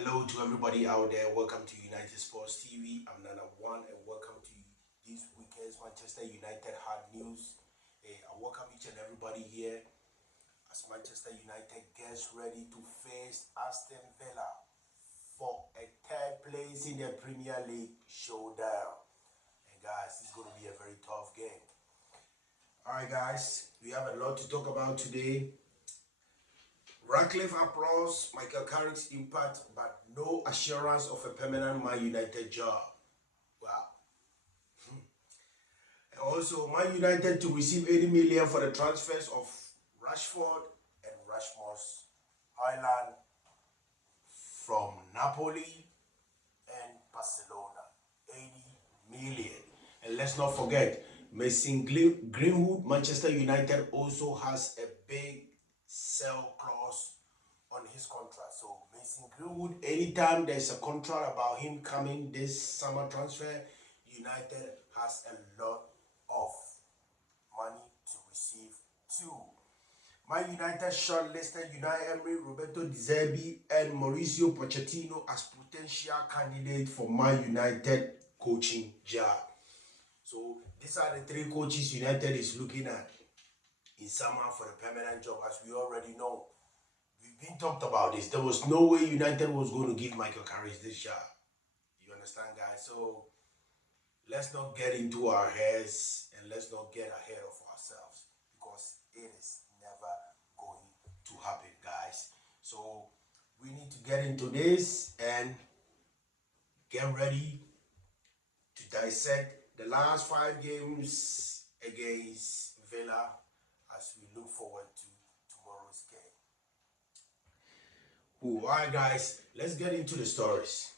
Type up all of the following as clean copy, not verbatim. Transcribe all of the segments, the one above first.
Hello to everybody out there. Welcome to United Sports TV. I'm Nana One, and welcome to this weekend's Manchester United hard news. I welcome each and everybody here as Manchester United gets ready to face Aston Villa for a third place in the Premier League showdown. And guys, this is going to be a very tough game. All right, guys, we have a lot to talk about today. Ratcliffe applauds Michael Carrick's impact, but no assurance of a permanent Man United job. Wow. And also, Man United to receive 80 million for the transfers of Rashford and Hojlund from Napoli and Barcelona. 80 million. And let's not forget, Mason Greenwood, Manchester United also has a big sell clause on his contract. So Mason Greenwood, anytime there's a contract about him coming this summer transfer, United has a lot of money to receive too. Man United shortlisted Unai Emery, Roberto De Zerbi, and Mauricio Pochettino as potential candidates for Man United coaching job. So these are the three coaches United is looking at in summer for a permanent job. As we already know, we've been talked about this. There was no way United was going to give Michael Carrick this job. You understand, guys? So let's not get into our heads and let's not get ahead of ourselves, because it is never going to happen, guys. So we need to get into this and get ready to dissect the last 5 games against Villa as we look forward to tomorrow's game. Alright, guys, let's get into the stories.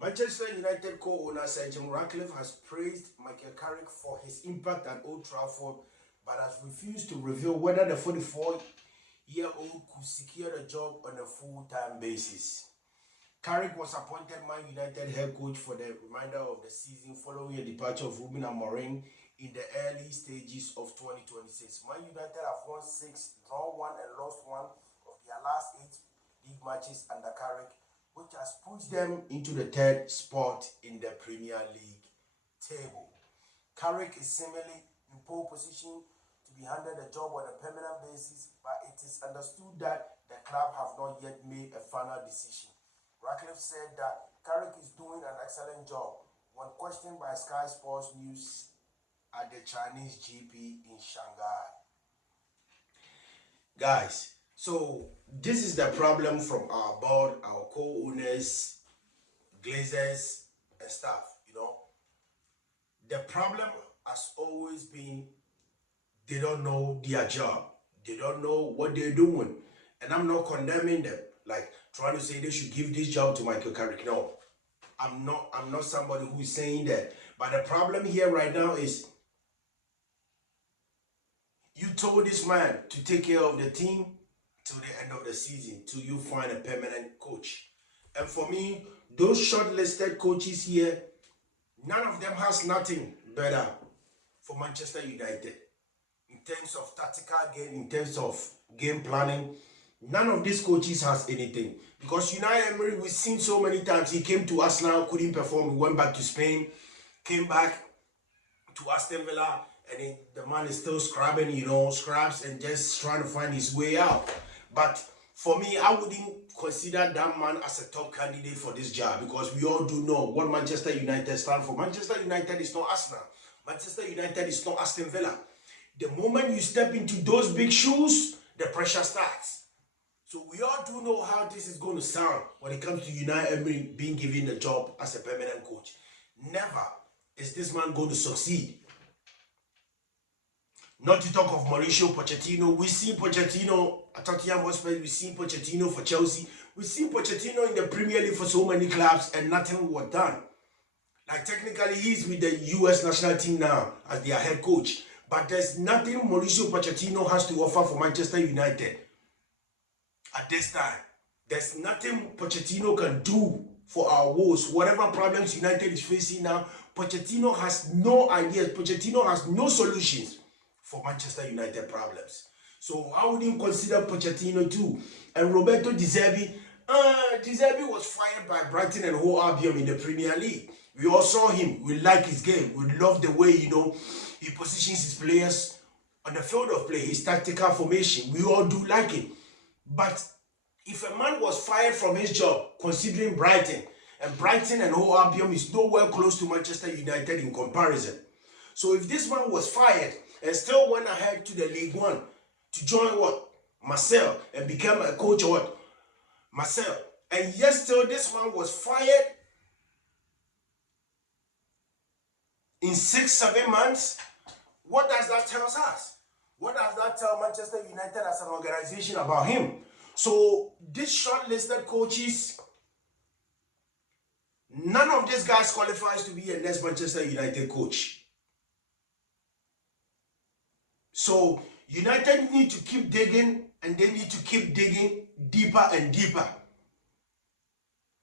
Manchester United co-owner Sir Jim Ratcliffe has praised Michael Carrick for his impact at Old Trafford, but has refused to reveal whether the 44-year-old could secure the job on a full-time basis. Carrick was appointed Man United head coach for the remainder of the season following the departure of Ruben Amorim in the early stages of 2026. Man United have won 6, drawn 1 and lost 1 of their last 8 league matches under Carrick, which has pushed them into the 3rd spot in the Premier League table. Carrick is similarly in pole position to be handed the job on a permanent basis, but it is understood that the club have not yet made a final decision. Ratcliffe said that Carrick is doing an excellent job when questioned by Sky Sports News at the Chinese GP in Shanghai. Guys, so this is the problem from our board, our co-owners, Glazers, and staff. The problem has always been they don't know their job. They don't know what they're doing. And I'm not condemning them, like trying to say they should give this job to Michael Carrick. No, I'm not somebody who is saying that. But the problem here right now is you told this man to take care of the team till the end of the season, till you find a permanent coach. And for me, those shortlisted coaches here, none of them has nothing better for Manchester United. In terms of tactical game, in terms of game planning, none of these coaches has anything. Because Unai Emery, we've seen so many times, he came to Arsenal, couldn't perform, he went back to Spain, came back to Aston Villa, and the man is still scrabbing, scraps and just trying to find his way out. But for me, I wouldn't consider that man as a top candidate for this job, because we all do know what Manchester United stand for. Manchester United is not Arsenal. Manchester United is not Aston Villa. The moment you step into those big shoes, the pressure starts. So we all do know how this is going to sound when it comes to Unai Emery being given the job as a permanent coach. Never is this man going to succeed. Not to talk of Mauricio Pochettino. We've seen Pochettino at Tottenham Hotspur. We've seen Pochettino for Chelsea. We've seen Pochettino in the Premier League for so many clubs and nothing was done. Like technically he's with the US national team now as their head coach. But there's nothing Mauricio Pochettino has to offer for Manchester United at this time. There's nothing Pochettino can do for our woes. Whatever problems United is facing now, Pochettino has no ideas. Pochettino has no solutions for Manchester United problems. So I wouldn't consider Pochettino too. And Roberto De Zerbi, De Zerbi was fired by Brighton and Hove Albion in the Premier League. We all saw him. We like his game. We love the way, he positions his players on the field of play, his tactical formation. We all do like it. But if a man was fired from his job, considering Brighton, and Brighton and Hove Albion is nowhere close to Manchester United in comparison. So if this man was fired and still went ahead to the League One to join what? Marseille, and become a coach of what? Marseille. And yet still this man was fired in 6-7 months. What does that tell us? What does that tell Manchester United as an organization about him? So these shortlisted coaches, none of these guys qualifies to be a next Manchester United coach. So United need to keep digging, and they need to keep digging deeper and deeper.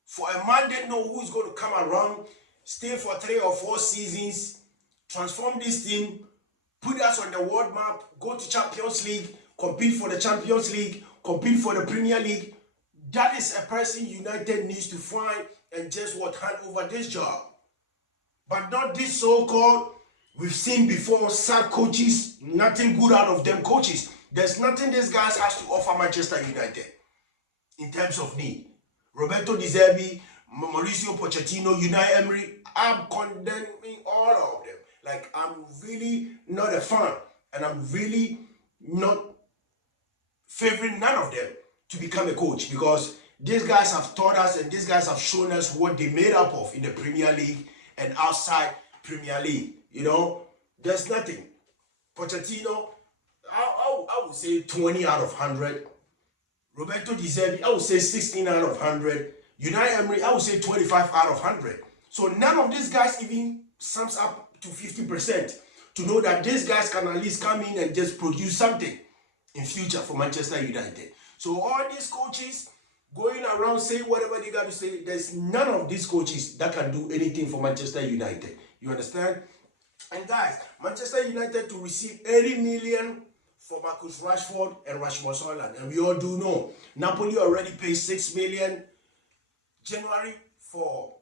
For a man they know who's going to come around, stay for 3 or 4 seasons, transform this team, put us on the world map, go to Champions League, compete for the Champions League, compete for the Premier League. That is a person United needs to find and just hand over this job. But not this so-called, we've seen before, sad coaches, nothing good out of them coaches. There's nothing these guys has to offer Manchester United in terms of need. Roberto De Zerbi, Mauricio Pochettino, Unai Emery, I'm condemning all of them. Like, I'm really not a fan, and I'm really not favoring none of them to become a coach, because these guys have taught us and these guys have shown us what they made up of in the Premier League and outside Premier League. There's nothing. Pochettino, I would say 20 out of 100. Roberto De Zerbi, I would say 16 out of 100. Unai Emery, I would say 25 out of 100. So none of these guys even sums up to 50% to know that these guys can at least come in and just produce something in future for Manchester United. So all these coaches going around saying whatever they got to say, there's none of these coaches that can do anything for Manchester United. You understand? And guys, Manchester United to receive 80 million for Marcus Rashford and Rasmus Hojlund. And we all do know, Napoli already paid 6 million January for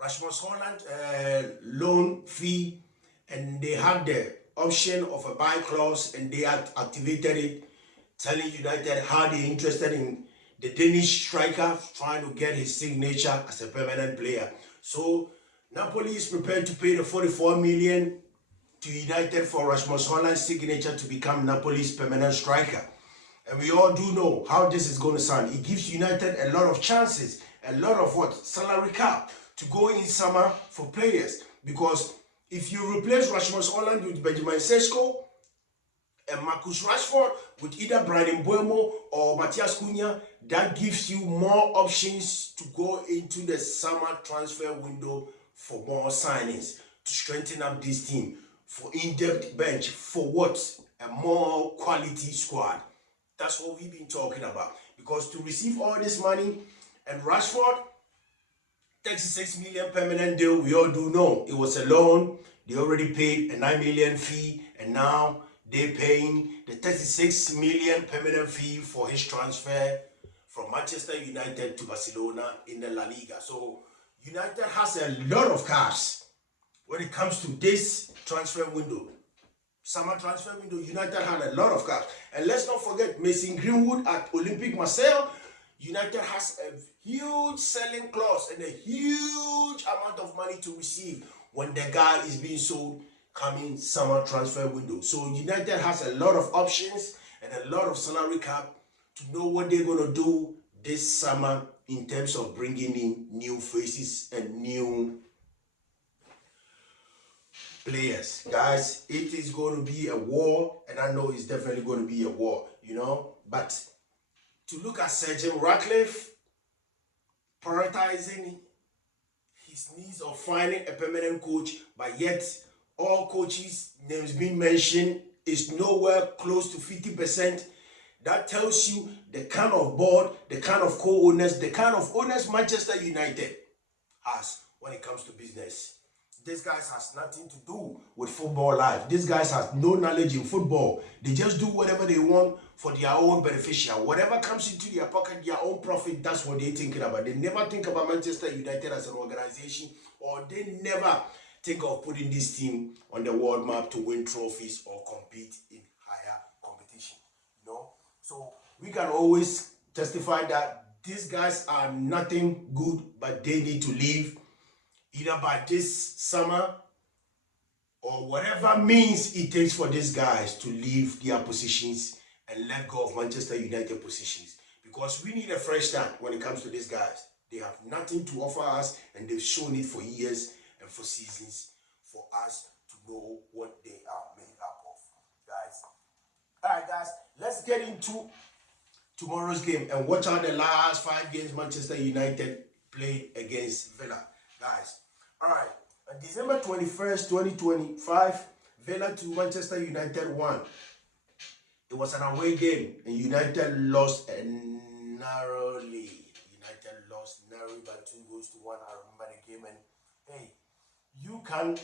Rasmus Hojlund loan fee, and they had the option of a buy clause, and they had activated it, telling United how they're interested in the Danish striker, trying to get his signature as a permanent player. So Napoli is prepared to pay the 44 million to United for Rasmus Hojlund's signature to become Napoli's permanent striker. And we all do know how this is going to sound. It gives United a lot of chances, a lot of salary cap to go in summer for players. Because if you replace Rasmus Hojlund with Benjamin Sesko and Marcus Rashford with either Brian Mbeumo or Matthias Cunha, that gives you more options to go into the summer transfer window for more signings, to strengthen up this team, for in-depth bench, for a more quality squad. That's what we've been talking about. Because to receive all this money, and Rashford, 36 million permanent deal, we all do know it was a loan. They already paid a 9 million fee, and now they're paying the 36 million permanent fee for his transfer from Manchester United to Barcelona in the La Liga. So United has a lot of cash when it comes to this transfer window. Summer transfer window, United had a lot of cash. And let's not forget Mason Greenwood at Olympique Marseille. United has a huge selling clause and a huge amount of money to receive when the guy is being sold coming summer transfer window. So United has a lot of options and a lot of salary cap to know what they're going to do this summer in terms of bringing in new faces and new players. Guys, it is going to be a war, and I know it's definitely going to be a war, but to look at Sir Jim Ratcliffe prioritizing his needs of finding a permanent coach, but yet all coaches' names being mentioned is nowhere close to 50%. That tells you the kind of board, the kind of co-owners, the kind of owners Manchester United has when it comes to business. This guys has nothing to do with football life. These guys has no knowledge in football. They just do whatever they want for their own beneficial. Whatever comes into their pocket, their own profit, that's what they're thinking about. They never think about Manchester United as an organization, or they never think of putting this team on the world map to win trophies or compete in higher competition. You know? So we can always testify that these guys are nothing good, but they need to leave either by this summer or whatever means it takes for these guys to leave their positions and let go of Manchester United positions. Because we need a fresh start when it comes to these guys. They have nothing to offer us, and they've shown it for years and for seasons for us to know what they are made up of, guys. All right, guys, let's get into tomorrow's game and watch out the last 5 games Manchester United played against Villa, guys. All right, on December 21st, 2025, Villa to Manchester United won. It was an away game, and United lost narrowly. United lost narrowly by 2-1. I remember the game, and hey, you can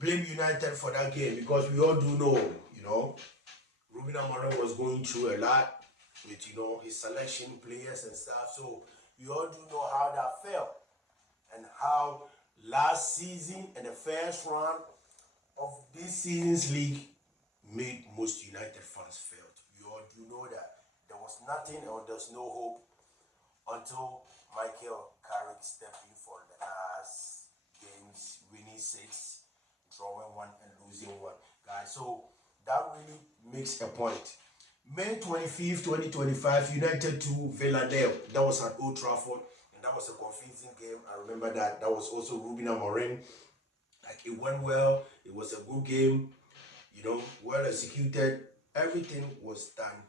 blame United for that game because we all do know, Ruben Amorim was going through a lot with, his selection players and stuff. So we all do know how that felt and how last season and the first round of this season's league made most United fans felt. We all do know that there was nothing or there's no hope until Michael Carrick stepped in for the last games, winning 6, drawing 1 and losing 1. Guys, so that really makes a point. May 25th, 2025, United 2, Villa 0. That was at Old Trafford, and that was a confusing game. I remember that. That was also Ruben Amorim. Like, it went well. It was a good game, well executed. Everything was done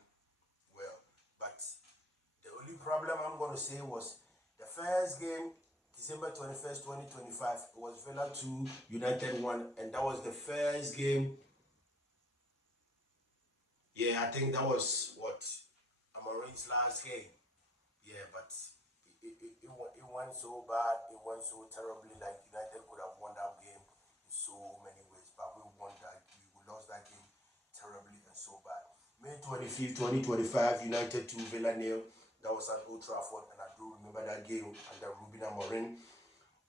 well. But the only problem I'm going to say was the first game, December 21st, 2025, it was Villa 2, United 1, and that was the first game. Yeah, I think that was what Amorim's last game. Yeah, but it went so bad, it went so terribly. Like, United could have won that game in so many ways, but we lost that game terribly and so bad. May 25th, 2025, United 2, Villa 0. That was at Old Trafford, and I do remember that game under Ruben Amorim.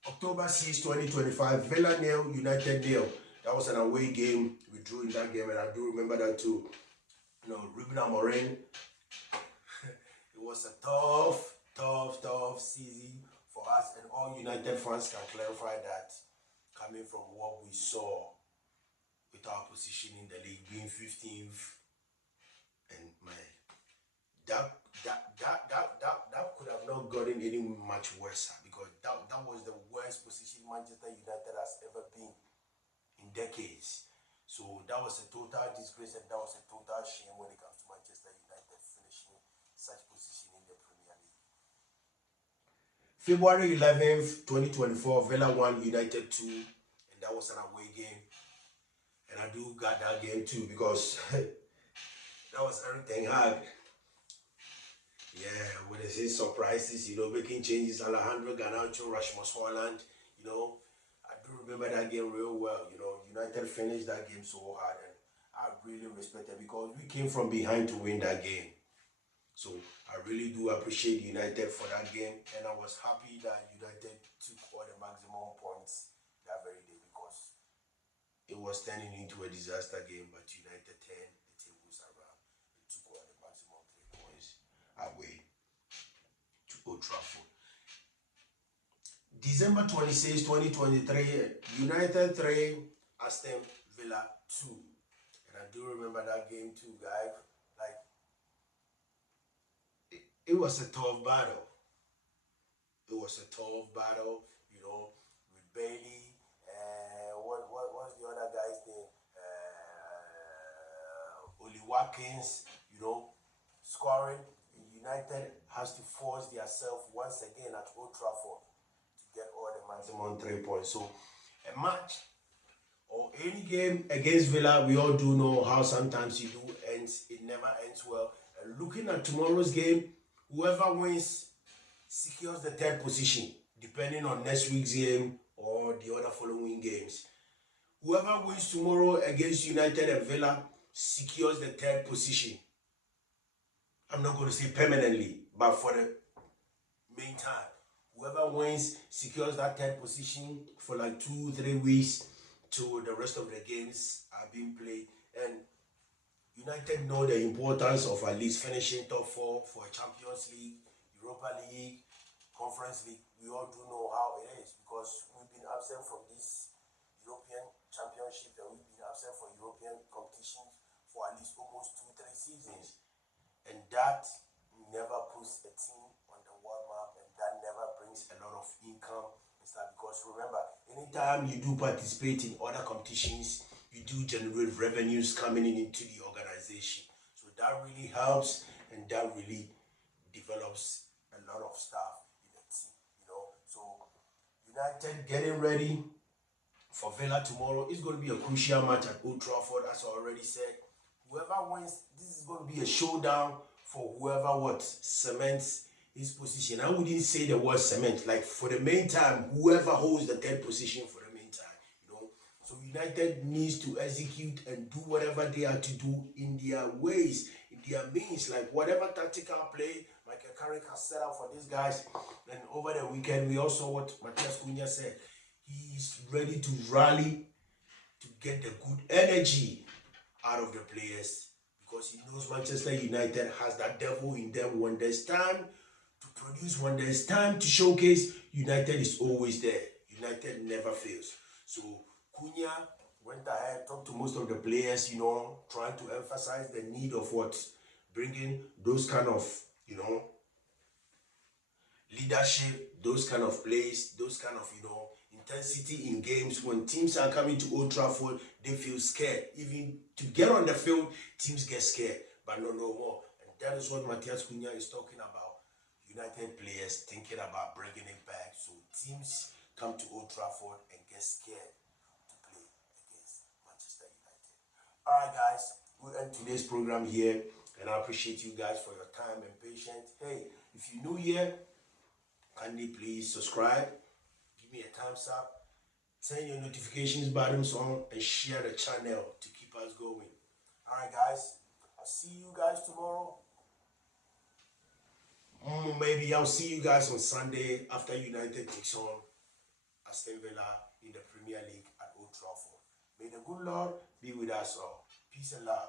October 6th, 2025, Villa 0, United 0. That was an away game. We drew in that game, and I do remember that too. Ruben Amorim, it was a tough season for us, and all United fans can clarify that, coming from what we saw with our position in the league being 15th, and that could have not gotten any much worse, because that was the worst position Manchester United has ever been in decades. So that was a total disgrace, and that was a total shame when it comes to Manchester United finishing such position in the Premier League. February 11th, 2024, Villa 1, United 2, and that was an away game. And I do got that game too, because that was everything hard. Yeah, with his surprises, making changes, Alejandro Garnacho, Rashford and Hojlund, I do remember that game real well. United finished that game so hard, and I really respect it because we came from behind to win that game. So I really do appreciate United for that game, and I was happy that United took all the maximum points that very day, because it was turning into a disaster game, but United turned the tables around and took all the maximum 3 points away to Old Trafford. December 26, 2023, United 3, Aston Villa 2. And I do remember that game too, guys. Like, it was a tough battle. It was a tough battle, with Bailey. What's the other guy's name? Oli Watkins, scoring. United has to force themselves once again at Old Trafford to get all the maximum 3 points. So a match or any game against Villa, we all do know how sometimes it never ends well. And looking at tomorrow's game, whoever wins secures the 3rd position, depending on next week's game or the other following games. Whoever wins tomorrow against United and Villa secures the third position. I'm not going to say permanently, but for the meantime, whoever wins secures that third position for like 2-3 weeks till the rest of the games are being played. And United know the importance of at least finishing top four for a Champions League, Europa League, Conference League. We all do know how it is because we've been absent from this European Championship and we've been absent from European competitions for at least almost 2-3 seasons. And that never puts a team on the world map and that never brings a lot of income and stuff because remember, anytime you do participate in other competitions, you do generate revenues coming into the organization. So that really helps and that really develops a lot of stuff in the team. So United getting ready for Villa tomorrow. It's going to be a crucial match at Old Trafford, as I already said. Whoever wins, this is going to be a showdown for whoever cements his position. I wouldn't say the word cement. Like for the meantime, whoever holds the third position for the meantime. So United needs to execute and do whatever they are to do in their ways, in their means, like whatever tactical play Michael Carrick has set up for these guys. And over the weekend, we also what Matthias Cunha said. He's ready to rally to get the good energy out of the players because he knows Manchester United has that devil in them. When there's time to produce, when there's time to showcase, United is always there. United never fails. So Cunha went ahead, talked to most of the players, trying to emphasize the need of bringing those kind of, leadership, those kind of plays, those kind of, intensity in games. When teams are coming to Old Trafford, they feel scared. Even to get on the field, teams get scared, but no more. And that is what Matthias Cunha is talking about. United players thinking about bringing it back. So teams come to Old Trafford and get scared to play against Manchester United. All right, guys, we'll end today's program here. And I appreciate you guys for your time and patience. Hey, if you're new here, kindly please subscribe, give me a thumbs up, turn your notifications buttons on, and share the channel to keep us going. Alright guys, I'll see you guys tomorrow. Maybe I'll see you guys on Sunday after United takes on Aston Villa in the Premier League at Old Trafford. May the good Lord be with us all. Peace and love.